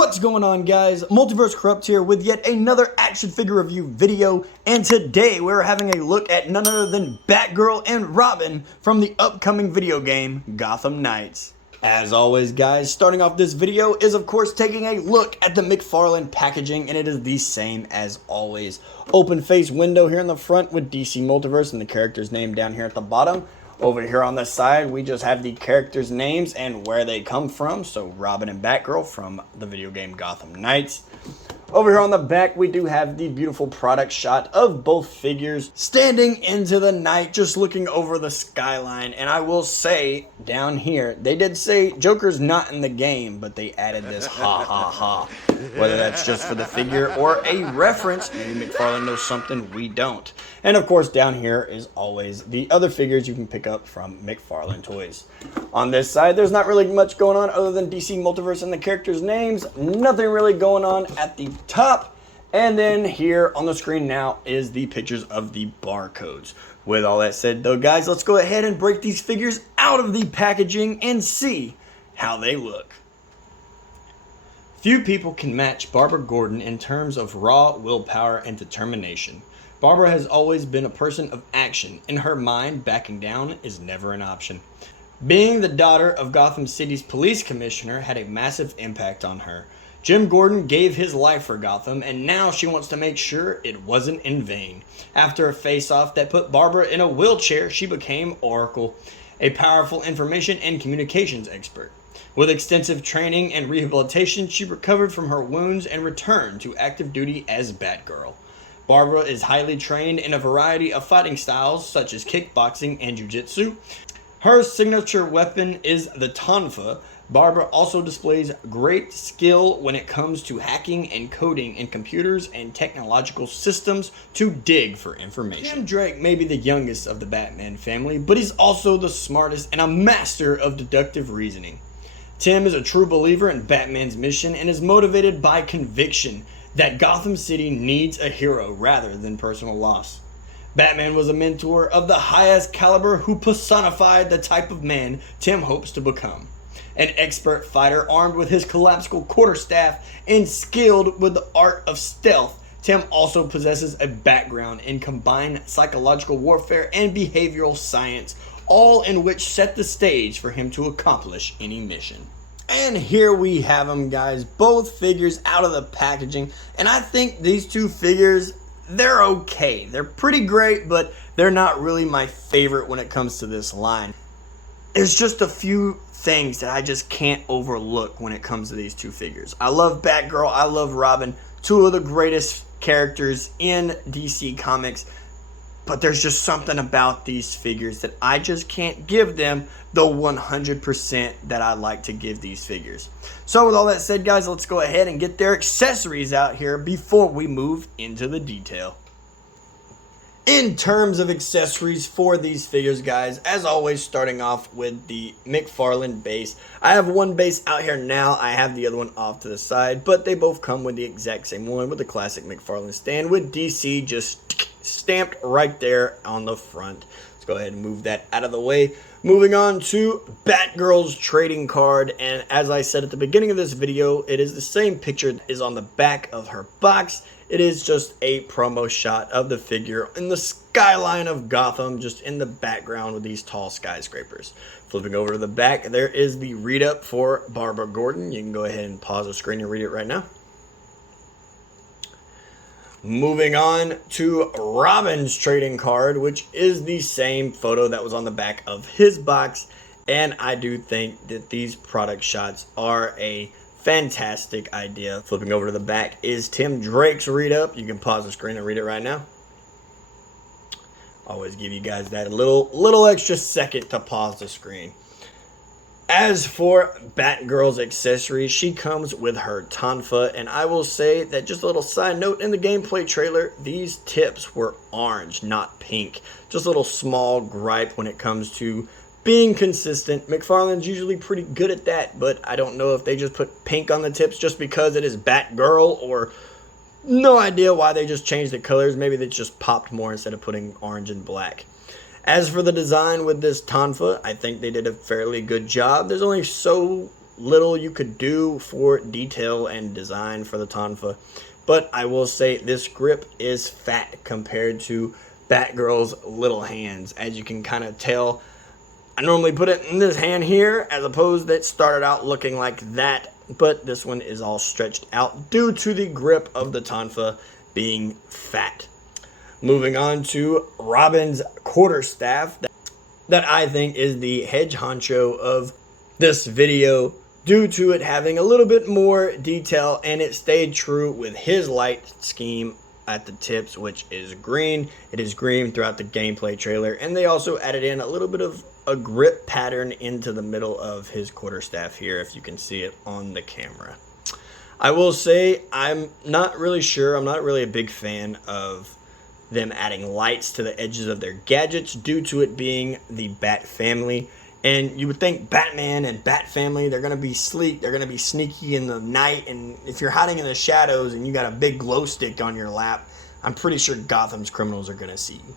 What's going on, guys? Multiverse Corrupt here with yet another action figure review video, and today we're having a look at none other than Batgirl and Robin from the upcoming video game Gotham Knights. As always, guys, starting off this video is of course taking a look at the McFarlane packaging, and it is the same as always. Open face window here in the front with DC Multiverse and the character's name down here at the bottom. Over here on the side, we just have the characters' names and where they come from. So Robin and Batgirl from the video game Gotham Knights. Over here on the back, we do have the beautiful product shot of both figures standing into the night, just looking over the skyline. And I will say, down here, they did say Joker's not in the game, but they added this ha ha ha. Whether that's just for the figure or a reference, maybe McFarlane knows something we don't. And of course, down here is always the other figures you can pick up from McFarlane Toys. On this side, there's not really much going on other than DC Multiverse and the characters' names. Nothing really going on at the top. And then here on the screen now is the pictures of the barcodes. With all that said though, guys, let's go ahead and break these figures out of the packaging and see how they look. Few people can match Barbara Gordon in terms of raw willpower and determination. Barbara has always been a person of action. In her mind, backing down is never an option. Being the daughter of Gotham City's police commissioner had a massive impact on her. Jim Gordon gave his life for Gotham, and now she wants to make sure it wasn't in vain. After a face-off that put Barbara in a wheelchair, she became Oracle, a powerful information and communications expert. With extensive training and rehabilitation, she recovered from her wounds and returned to active duty as Batgirl. Barbara is highly trained in a variety of fighting styles such as kickboxing and jiu-jitsu. Her signature weapon is the tonfa. Barbara also displays great skill when it comes to hacking and coding in computers and technological systems to dig for information. Tim Drake may be the youngest of the Batman family, but he's also the smartest and a master of deductive reasoning. Tim is a true believer in Batman's mission and is motivated by conviction that Gotham City needs a hero rather than personal loss. Batman was a mentor of the highest caliber who personified the type of man Tim hopes to become. An expert fighter armed with his collapsible quarterstaff and skilled with the art of stealth, Tim also possesses a background in combined psychological warfare and behavioral science, all in which set the stage for him to accomplish any mission. And here we have them, guys, both figures out of the packaging, and I think these two figures, they're okay. They're pretty great, but they're not really my favorite when it comes to this line. There's just a few things that I just can't overlook when it comes to these two figures. I love Batgirl, I love Robin, two of the greatest characters in DC Comics, but there's just something about these figures that I just can't give them the 100% that I like to give these figures. So with all that said, guys, let's go ahead and get their accessories out here before we move into the detail. In terms of accessories for these figures, guys, as always, starting off with the McFarlane base. I have one base out here now. I have the other one off to the side, but they both come with the exact same one with the classic McFarlane stand with DC just stamped right there on the front. Let's go ahead and move that out of the way. Moving on to Batgirl's trading card, and as I said at the beginning of this video, it is the same picture that is on the back of her box. It is just a promo shot of the figure in the skyline of Gotham, just in the background with these tall skyscrapers. Flipping over to the back, there is the read-up for Barbara Gordon. You can go ahead and pause the screen and read it right now. Moving on to Robin's trading card, which is the same photo that was on the back of his box. And I do think that these product shots are a fantastic idea. Flipping over to the back is Tim Drake's read-up. You can pause the screen and read it right now. Always give you guys that little extra second to pause the screen. As for Batgirl's accessories, she comes with her tonfa, and I will say that, just a little side note, in the gameplay trailer, these tips were orange, not pink. Just a little small gripe when it comes to being consistent. McFarlane's usually pretty good at that, but I don't know if they just put pink on the tips just because it is Batgirl, or no idea why they just changed the colors. Maybe they just popped more instead of putting orange and black. As for the design with this tonfa, I think they did a fairly good job. There's only so little you could do for detail and design for the tonfa, but I will say this grip is fat compared to Batgirl's little hands. As you can kind of tell, I normally put it in this hand here as opposed that started out looking like that, but this one is all stretched out due to the grip of the tonfa being fat. Moving on to Robin's quarterstaff, that I think is the head honcho of this video due to it having a little bit more detail, and it stayed true with his light scheme at the tips, which is green. It is green throughout the gameplay trailer, and they also added in a little bit of a grip pattern into the middle of his quarterstaff here, if you can see it on the camera. I will say I'm not really sure. I'm not really a big fan of them adding lights to the edges of their gadgets due to it being the Bat family. And you would think Batman and Bat family, they're going to be sleek, they're going to be sneaky in the night, and if you're hiding in the shadows and you got a big glow stick on your lap, I'm pretty sure Gotham's criminals are going to see you.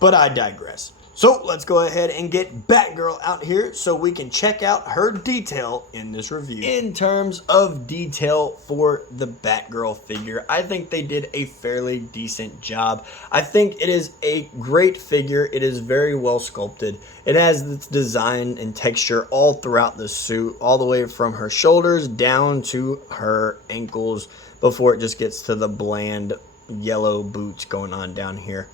But I digress. So let's go ahead and get Batgirl out here so we can check out her detail in this review. In terms of detail for the Batgirl figure, I think they did a fairly decent job. I think it is a great figure. It is very well sculpted. It has its design and texture all throughout the suit, all the way from her shoulders down to her ankles before it just gets to the bland yellow boots going on down here.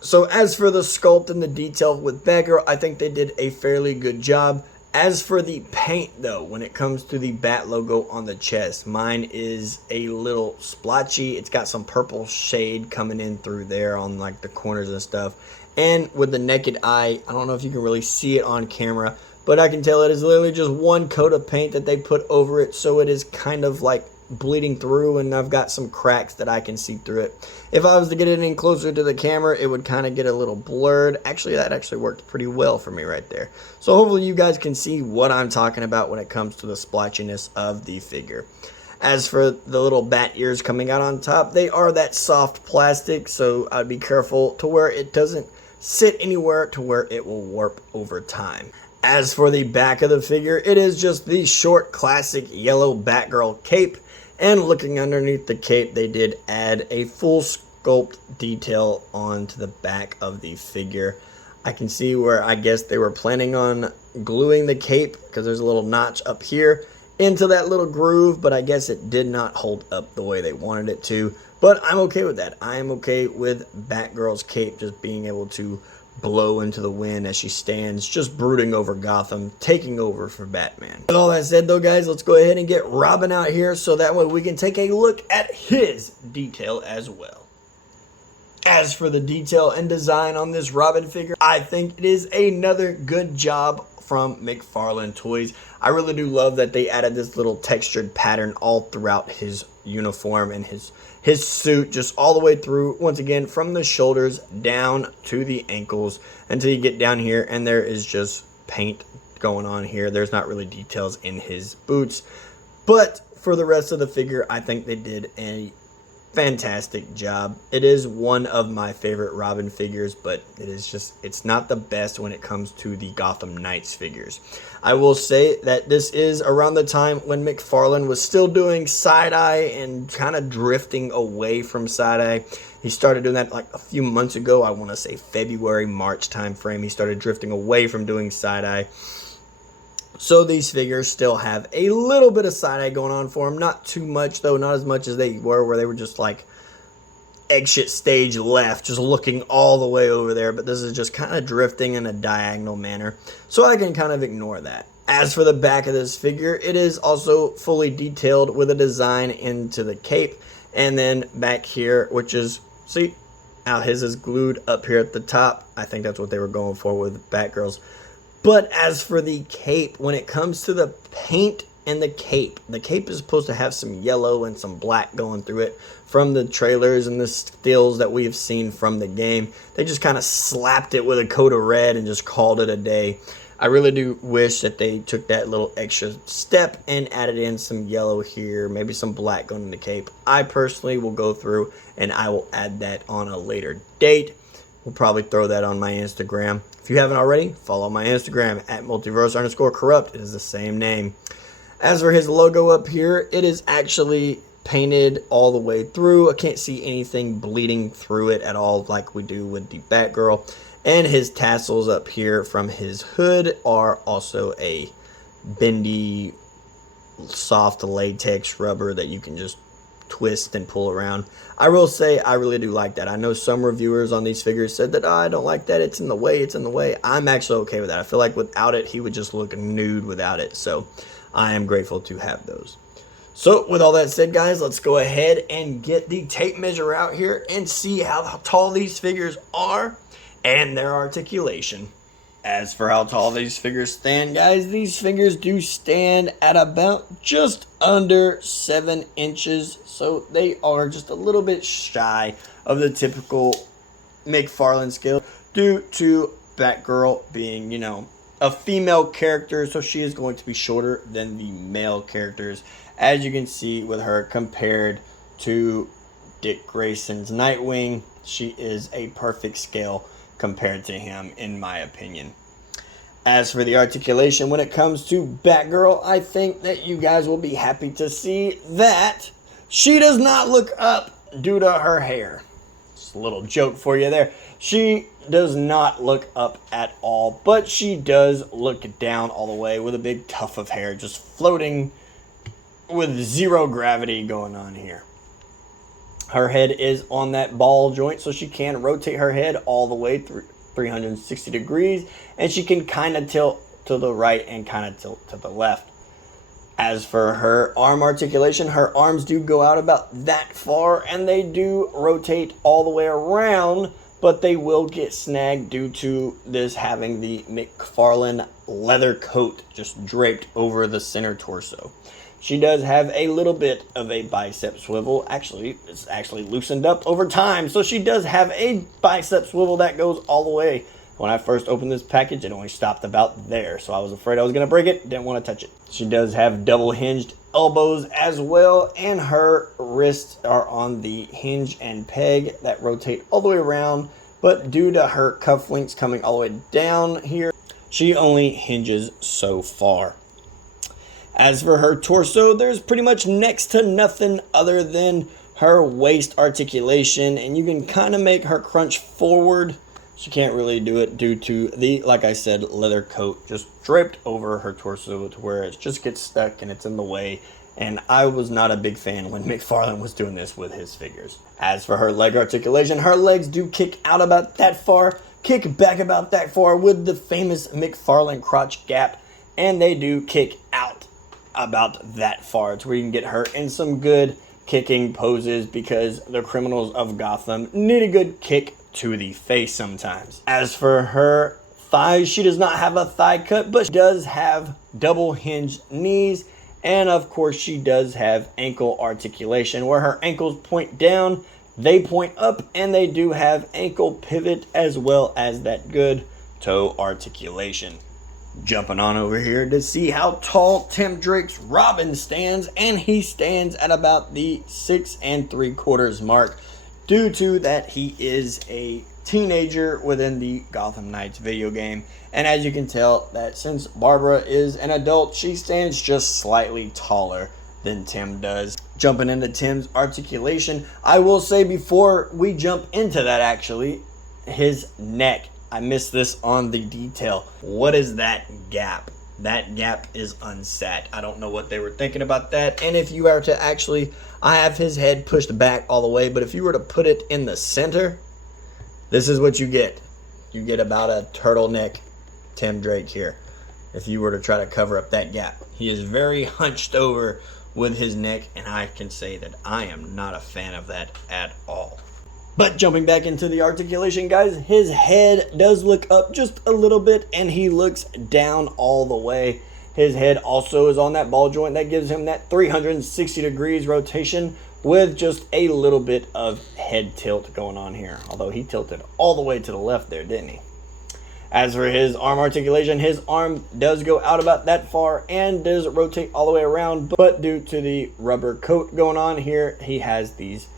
So as for the sculpt and the detail with Batgirl, I think they did a fairly good job. As for the paint though, when it comes to the Bat logo on the chest, mine is a little splotchy. It's got some purple shade coming in through there on like the corners and stuff. And with the naked eye, I don't know if you can really see it on camera, but I can tell it is literally just one coat of paint that they put over it, so it is kind of like bleeding through, and I've got some cracks that I can see through it. If I was to get it in closer to the camera, it would kind of get a little blurred. Actually, that actually worked pretty well for me right there. So hopefully you guys can see what I'm talking about when it comes to the splotchiness of the figure. As for the little bat ears coming out on top, they are that soft plastic, so I'd be careful to where it doesn't sit anywhere to where it will warp over time. As for the back of the figure, it is just the short classic yellow Batgirl cape. And looking underneath the cape, they did add a full sculpt detail onto the back of the figure. I can see where I guess they were planning on gluing the cape, because there's a little notch up here, into that little groove, but I guess it did not hold up the way they wanted it to. But I'm okay with that. I am okay with Batgirl's cape just being able to blow into the wind as she stands just brooding over Gotham, taking over for Batman. With all that said though, guys, let's go ahead and get Robin out here so that way we can take a look at his detail as well. As for the detail and design on this Robin figure, I think it is another good job from McFarlane Toys. I really do love that they added this little textured pattern all throughout his uniform and his suit, just all the way through, once again, from the shoulders down to the ankles until you get down here, and there is just paint going on here. There's not really details in his boots, but for the rest of the figure, I think they did a fantastic job. It is one of my favorite Robin figures, but it's not the best when it comes to the Gotham Knights figures. I will say that this is around the time when McFarlane was still doing side-eye and kind of drifting away from side-eye. He started doing that like a few months ago. I want to say February, March time frame. He started drifting away from doing side-eye. So these figures still have a little bit of side-eye going on for them. Not too much, though. Not as much as they were, where they were just like exit stage left, just looking all the way over there. But this is just kind of drifting in a diagonal manner. So I can kind of ignore that. As for the back of this figure, it is also fully detailed with a design into the cape. And then back here, which is, see, how his is glued up here at the top. I think that's what they were going for with Batgirls. But as for the cape, when it comes to the paint and the cape is supposed to have some yellow and some black going through it from the trailers and the stills that we've seen from the game. They just kind of slapped it with a coat of red and just called it a day. I really do wish that they took that little extra step and added in some yellow here, maybe some black going in the cape. I personally will go through and I will add that on a later date. We'll probably throw that on my Instagram. If you haven't already, follow my Instagram at multiverse_corrupt. It is the same name. As for his logo up here, it is actually painted all the way through. I can't see anything bleeding through it at all like we do with the Batgirl. And his tassels up here from his hood are also a bendy, soft latex rubber that you can just twist and pull around. I will say I really do like that. I know some reviewers on these figures said that, oh, I don't like that, it's in the way, it's in the way. I'm actually okay with that. I feel like without it, he would just look nude without it. So I am grateful to have those. So with all that said, guys, let's go ahead and get the tape measure out here and see how tall these figures are and their articulation. As for how tall these figures stand, guys, these figures do stand at about just under 7 inches. So they are just a little bit shy of the typical McFarlane scale due to Batgirl being, you know, a female character. So she is going to be shorter than the male characters, as you can see with her compared to Dick Grayson's Nightwing. She is a perfect scale compared to him, in my opinion. As for the articulation, when it comes to Batgirl, I think that you guys will be happy to see that she does not look up due to her hair. Just a little joke for you there. She does not look up at all, but she does look down all the way with a big tuft of hair just floating with zero gravity going on here. Her head is on that ball joint, so she can rotate her head all the way through 360 degrees, and she can kind of tilt to the right and kind of tilt to the left. As for her arm articulation, her arms do go out about that far, and they do rotate all the way around, but they will get snagged due to this having the McFarlane leather coat just draped over the center torso. She does have a little bit of a bicep swivel. Actually, it's actually loosened up over time. So she does have a bicep swivel that goes all the way. When I first opened this package, it only stopped about there. So I was afraid I was going to break it. Didn't want to touch it. She does have double hinged elbows as well. And her wrists are on the hinge and peg that rotate all the way around. But due to her cufflinks coming all the way down here, she only hinges so far. As for her torso, there's pretty much next to nothing other than her waist articulation, and you can kind of make her crunch forward. She can't really do it due to the, like I said, leather coat just draped over her torso to where it just gets stuck and it's in the way. And I was not a big fan when McFarlane was doing this with his figures. As for her leg articulation, her legs do kick out about that far, kick back about that far with the famous McFarlane crotch gap, and they do kick out about that far to where you can get her in some good kicking poses, because the criminals of Gotham need a good kick to the face sometimes. As for her thighs, she does not have a thigh cut, but she does have double hinged knees, and of course she does have ankle articulation where her ankles point down, they point up, and they do have ankle pivot as well as that good toe articulation. Jumping on over here to see how tall Tim Drake's Robin stands, and he stands at about the 6 3/4 mark due to that he is a teenager within the Gotham Knights video game. And as you can tell, that since Barbara is an adult, she stands just slightly taller than Tim does. Jumping into Tim's articulation, I will say before we jump into that, actually, his neck. I missed this on the detail. What is that gap? That gap is unset. I don't know what they were thinking about that. And if you were to actually, I have his head pushed back all the way, but if you were to put it in the center, this is what you get. You get about a turtleneck Tim Drake here. If you were to try to cover up that gap. He is very hunched over with his neck, and I can say that I am not a fan of that at all. But jumping back into the articulation, guys, his head does look up just a little bit, and he looks down all the way. His head also is on that ball joint that gives him that 360 degrees rotation with just a little bit of head tilt going on here. Although he tilted all the way to the left there, didn't he? As for his arm articulation, his arm does go out about that far and does rotate all the way around. But due to the rubber coat going on here, he has these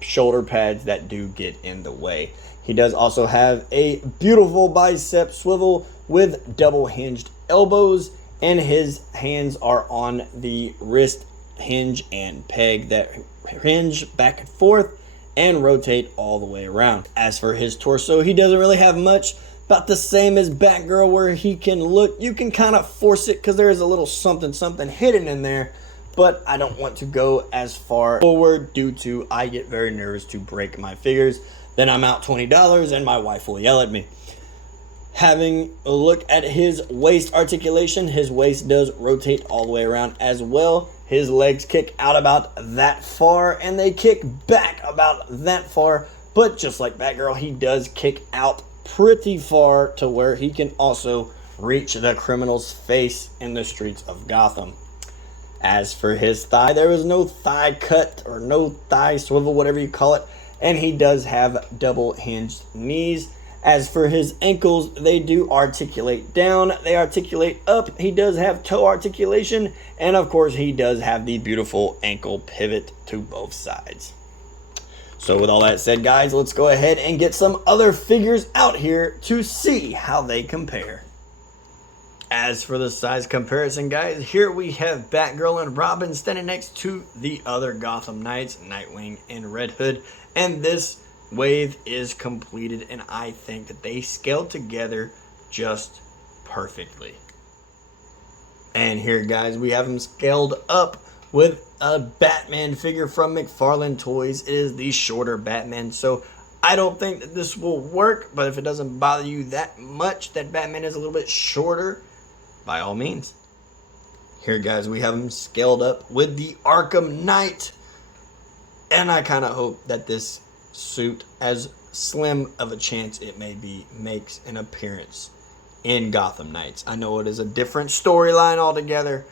shoulder pads that do get in the way. He does also have a beautiful bicep swivel with double hinged elbows, and his hands are on the wrist hinge and peg that hinge back and forth and rotate all the way around. As for his torso, he doesn't really have much, about the same as Batgirl, where he can look, you can kind of force it because there is a little something hidden in there, but I don't want to go as far forward due to I get very nervous to break my figures. Then I'm out $20 and my wife will yell at me. Having a look at his waist articulation, his waist does rotate all the way around as well. His legs kick out about that far and they kick back about that far, but just like Batgirl, he does kick out pretty far to where he can also reach the criminal's face in the streets of Gotham. As for his thigh, there is no thigh cut or no thigh swivel, whatever you call it, and he does have double hinged knees. As for his ankles, they do articulate down, they articulate up. He does have toe articulation, and of course he does have the beautiful ankle pivot to both sides. So with all that said, guys, let's go ahead and get some other figures out here to see how they compare. As for the size comparison, guys, here we have Batgirl and Robin standing next to the other Gotham Knights, Nightwing and Red Hood, and this wave is completed, and I think that they scale together just perfectly. And here, guys, we have them scaled up with a Batman figure from McFarlane Toys. It is the shorter Batman, so I don't think that this will work, but if it doesn't bother you that much that Batman is a little bit shorter, by all means. Here, guys, we have him scaled up with the Arkham Knight, and I kind of hope that this suit, as slim of a chance it may be, makes an appearance in Gotham Knights. I know it is a different storyline altogether,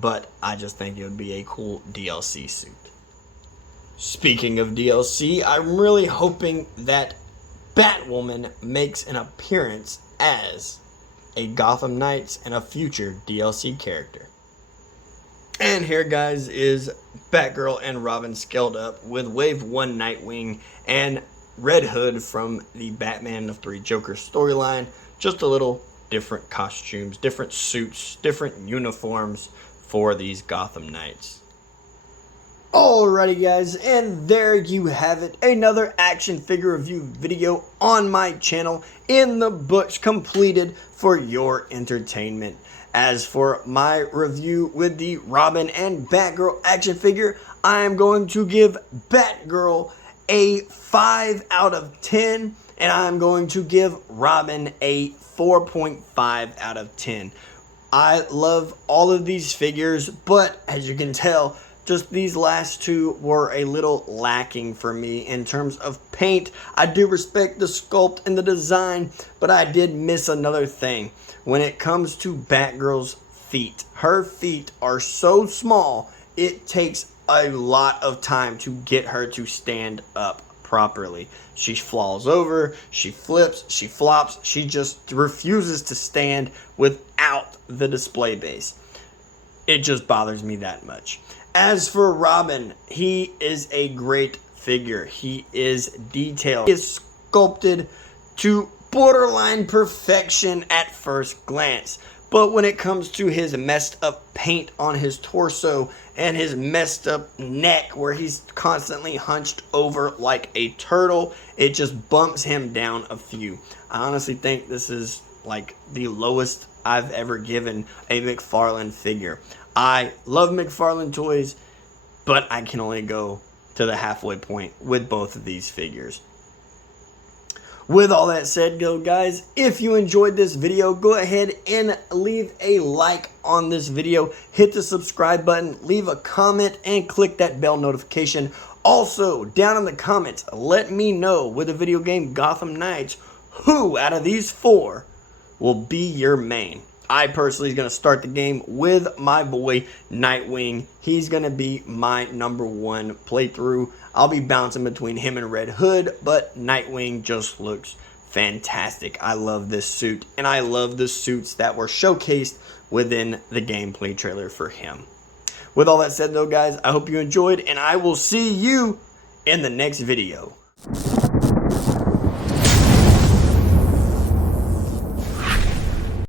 but I just think it would be a cool DLC suit. Speaking of DLC, I'm really hoping that Batwoman makes an appearance as a Gotham Knights and a future DLC character. And here, guys, is Batgirl and Robin scaled up with Wave 1 Nightwing and Red Hood from the Batman of 3 Joker storyline. Just a little different costumes, different suits, different uniforms for these Gotham Knights. Alrighty, guys, and there you have it. Another action figure review video on my channel, in the books, completed for your entertainment. As for my review with the Robin and Batgirl action figure, I am going to give Batgirl a 5 out of 10, and I'm going to give Robin a 4.5 out of 10. I love all of these figures, but as you can tell, just these last two were a little lacking for me in terms of paint. I do respect the sculpt and the design, but I did miss another thing. When it comes to Batgirl's feet, her feet are so small, it takes a lot of time to get her to stand up properly. She falls over, she flips, she flops, she just refuses to stand without the display base. It just bothers me that much. As for Robin, he is a great figure. He is detailed. He is sculpted to borderline perfection at first glance. But when it comes to his messed up paint on his torso and his messed up neck where he's constantly hunched over like a turtle, it just bumps him down a few. I honestly think this is like the lowest I've ever given a McFarlane figure. I love McFarlane Toys, but I can only go to the halfway point with both of these figures. With all that said, guys, if you enjoyed this video, go ahead and leave a like on this video. Hit the subscribe button, leave a comment, and click that bell notification. Also, down in the comments, let me know with the video game Gotham Knights, who out of these four will be your main. I personally is going to start the game with my boy Nightwing. He's going to be my #1 playthrough. I'll be bouncing between him and Red Hood, but Nightwing just looks fantastic. I love this suit, and I love the suits that were showcased within the gameplay trailer for him. With all that said, though, guys, I hope you enjoyed, and I will see you in the next video.